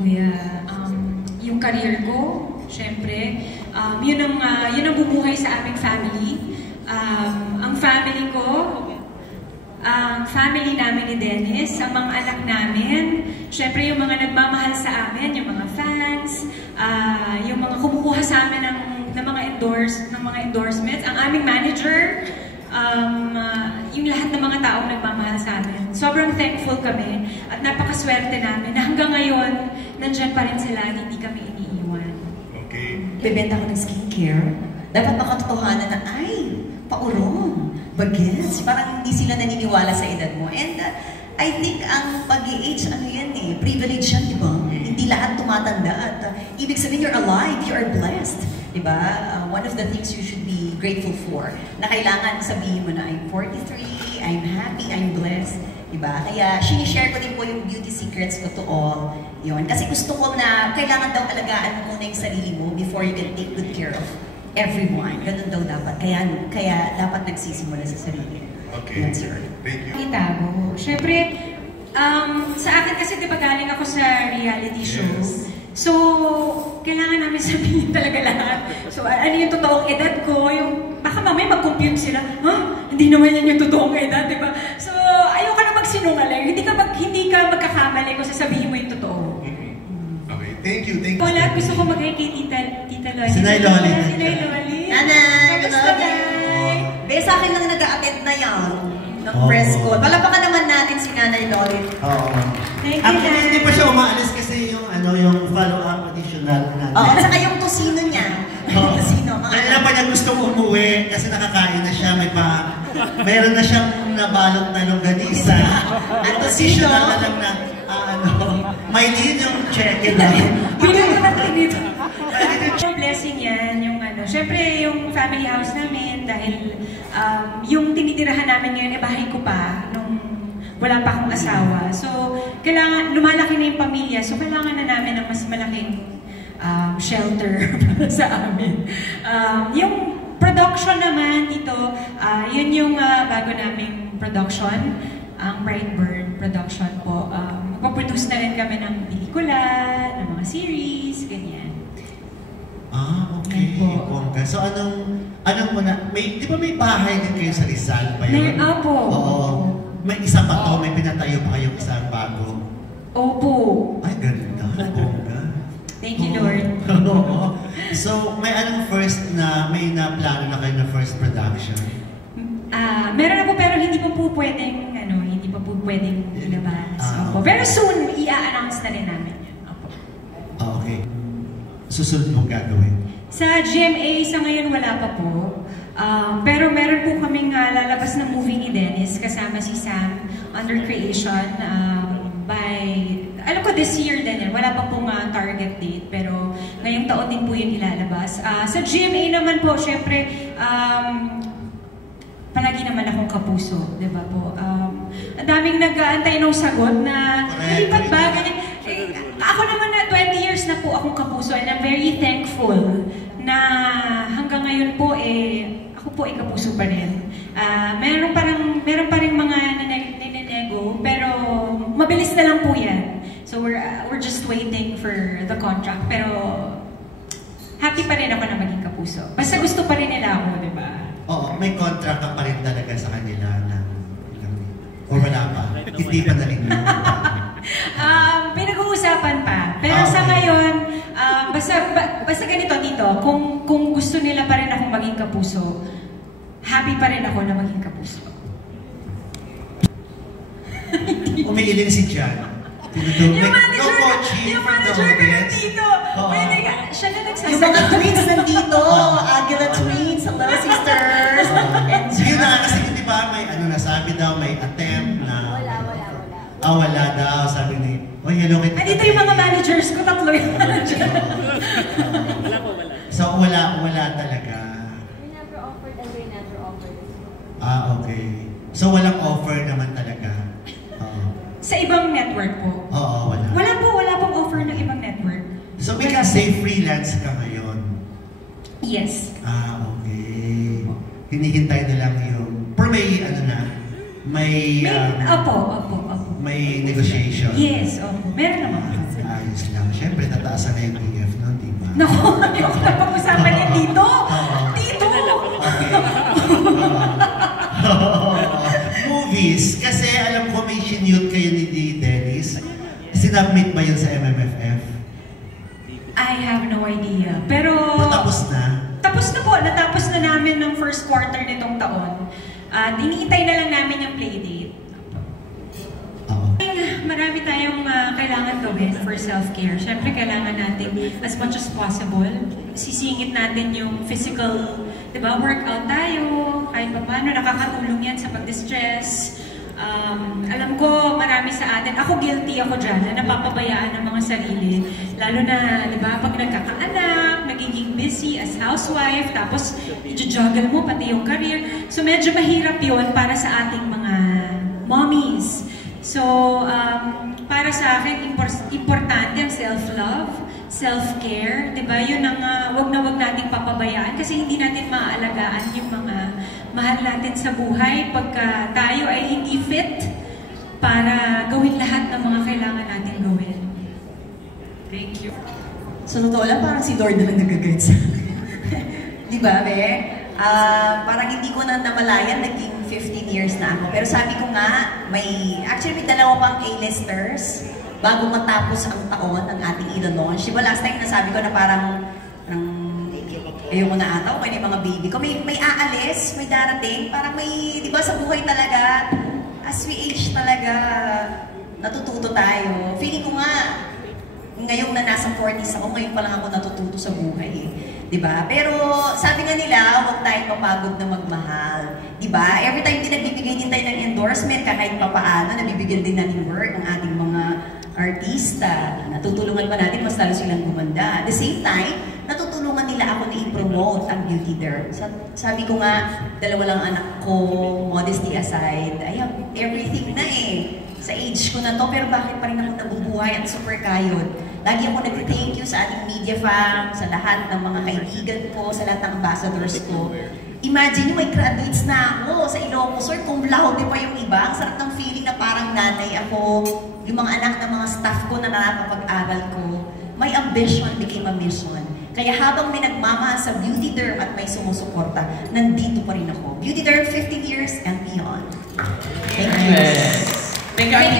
Kuya. Yung career ko, syempre, yun ang bumuhay sa aming family. Ang family ko, ang family namin ni Dennis, ang mga anak namin, syempre yung mga nagmamahal sa amin, yung mga fans, yung mga kumukuha sa amin ng mga endorsements, ang aming manager, yung lahat ng mga taong nagmamahal sa amin. Sobrang thankful kami at napakaswerte namin na hanggang ngayon, nandyan pa rin sila at hindi kami iniiwan. Okay. Bebenta ko ng skincare, dapat makatotohanan na, ay, paurong, bagets. Parang hindi sila naniniwala sa edad mo. And I think ang pag-age, ano yan eh, privilege yan, di ba? Hindi lahat tumatanda at ibig sabihin, you're alive, you are blessed. Di ba? One of the things you should be grateful for, na kailangan sabihin mo na, I'm 43, I'm happy, I'm blessed. Diba? Kaya, sinishare ko din po yung beauty secrets ko to all. Yun. Kasi gusto ko na kailangan daw alagaan mo muna yung sarili mo before you can take good care of everyone. Ganun daw dapat. Kaya dapat nagsisimula sa sarili. Okay. Yan, sir. Thank you. Itago. Siyempre, sa akin kasi diba galing ako sa reality show. Yes. So, kailangan namin sabihin talaga lahat. So, ano yung totoong edad ko? Baka mamaya mag-compute sila, hindi naman yan yung totoong edad, di ba? So, ayoko na magsinungaling. Hindi ka magkakamali kung sasabihin mo yung totoo. Okay, thank you. Paula, gusto ko mag-hi kay Tita Loli. Si Nay Loli. Si Nay Loli. Nanay! Kamusta, Nay? Sa akin lang nag-a-attend na yan. Ng press ko. Palapakan naman natin si Nanay Loli. Oo. Thank you, Actually, hindi Nay. pa siya umaalis kasi yung follow-up additional natin. Oo, saka yung tosino niya. Oo. Tosino, mga Kaya pa niya gustong umuwi kasi nakakain na siya, mayroon na siyang nabalot na longganisa. At additional na lang na, may din yung check-in na. Bigyan ko na tayo dito. Yung blessing yan, syempre yung family house namin dahil yung tinitirahan namin ngayon, bahay ko pa nung wala pa akong asawa. So, kailangan, lumalaki na yung pamilya, so kailangan na namin ng mas malaking shelter sa amin. Yung production naman dito, yun yung bago naming production, ang Brightburn production po. Magpaproduce na rin kami ng pelikula, ng mga series, ganyan. Okay. Bongga. So, anong muna, di ba may bahay din kayo sa Rizal ba yun? Opo. Oo. May isa pa to, may pinatayo pa kayong isang bago. Opo. Ay, ganda. Bongga. Thank you, Lord. So, may may na-plano na kayo na first production? Meron na po, pero hindi pa po pwedeng, ilabas. Opo. Very soon, i-announce na rin namin yun. Opo. Okay. Susunod mong gagawin? Sa GMA, sa ngayon wala pa po. Pero meron po kaming lalabas na movie ni Dennis kasama si Sam under creation alam ko this year din yan. Wala pa pong target date, pero ngayong taon din po yun ilalabas. Sa GMA naman po, syempre, palagi naman akong kapuso, di ba po? Ang daming nag-aantay ng sagot na, nalipat ba? Ganyan. Ako naman na 20 years na po akong kapuso and I'm very thankful na hanggang ngayon po ako po kapuso pa rin. Meron pa rin mga ninenego, pero mabilis na lang po yan. So we're just waiting for the contract. Pero happy pa rin ako na maging kapuso. Basta gusto pa rin nila ako, di ba? Oo, may contract ka pa rin talaga sa kanila or wala pa? Hindi pa narinig. Pinag-uusapan pa. Pero sa ngayon, basta ganito dito, kung gusto nila pa rin akong maging kapuso, happy pa rin ako na maging kapuso. Umiiling si Jan. Yung manager ko nandito. Siya na nagsasagot. Yung mga twins nandito. Aguila twins. Hello, sisters. Sige na, kasi di ba may nasabi daw, may attempt na... Wala daw. Sabi ni, hello kita. Andito yung mga managers ko, tatlo yung manager. Wala po. So, wala talaga. We never offered and we never offered. Okay. So, walang offer naman talaga. Sa ibang network po? Oo, wala. Wala pong offer ng ibang network. So, we can say freelance ka ngayon? Yes. Okay. Hinihintay na lang yung... Pero may, may negotiation. Yes, opo. Meron naman. Ayos lang. taasan na yung PF nun, di ba? Naku, hindi ko na pag-usapan yan dito. Dito! Okay. Movies, kasi alam ko may sinute kayo ni Dennis. Sinubmit ba yun sa MMFF? I have no idea. Pero... Tapos na? Tapos na po. Natapos na namin ng first quarter nitong taon. At iniintay na lang namin yung playdate. Marami tayong kailangan gawin for self-care. Siyempre, kailangan natin as much as possible. Sisingit natin yung physical, di ba, workout tayo. Kahit pa paano, nakakatulong yan sa pag-distress. Alam ko, marami sa atin, ako guilty ako dyan, na napapabayaan ng mga sarili. Lalo na, di ba, pag nagkakaanak, nagiging busy as housewife, tapos i-juggle mo pati yung career. So medyo mahirap yun para sa ating mga mommies. So, para sa akin, importante ang self-love, self-care, di ba? Yun ang wag na wag nating papabayaan kasi hindi natin maaalagaan yung mga mahal natin sa buhay pagka tayo ay hindi fit para gawin lahat ng mga kailangan natin gawin. Thank you. So, totoo lang, parang si Lord naman nag-guide sa akin. Di ba, Be? Parang hindi ko na namalayan, naging 15 years na ako. Pero sabi ko nga, actually may dalawa pang A-listers bago matapos ang taon ng ating ilo-launch. Diba last time nasabi ko na parang ayoko na ata, okay na yung mga baby ko. May aalis, may darating, parang may, di ba sa buhay talaga, as we age talaga, natututo tayo. Feeling ko nga, ngayong na nasa 40s ako, ngayon pa lang ako natututo sa buhay. Diba? Pero sabi nga nila, huwag tayong papagod na magmahal. Diba? Every time din nagbibigay din tayo ng endorsement, kahit papaano, nabibigyan din natin work ang ating mga artista. Natutulungan pa natin, mas lalo silang gumanda. At the same time, natutulungan nila ako na i-promote ang beauty derm. Sabi ko nga, dalawa lang anak ko, modesty aside, I have everything na eh. Sa age ko na to, pero bakit pa rin ako nabubuhay at super kayod? Lagi ako nag-thank you sa ating media fam, sa lahat ng mga kaibigan ko, sa lahat ng ambassadors ko. Imagine nyo, may graduates na ako sa Ilocos, or cum laude pa yung iba. Ang sarap ng feeling na parang nanay ako. Yung mga anak ng mga staff ko na nakakapag-aral ko. My ambition became a mission. Kaya habang may nagmamahal sa beauty derm at may sumusuporta, nandito pa rin ako. Beauty derm 15 years and beyond. Thank you. Thank you.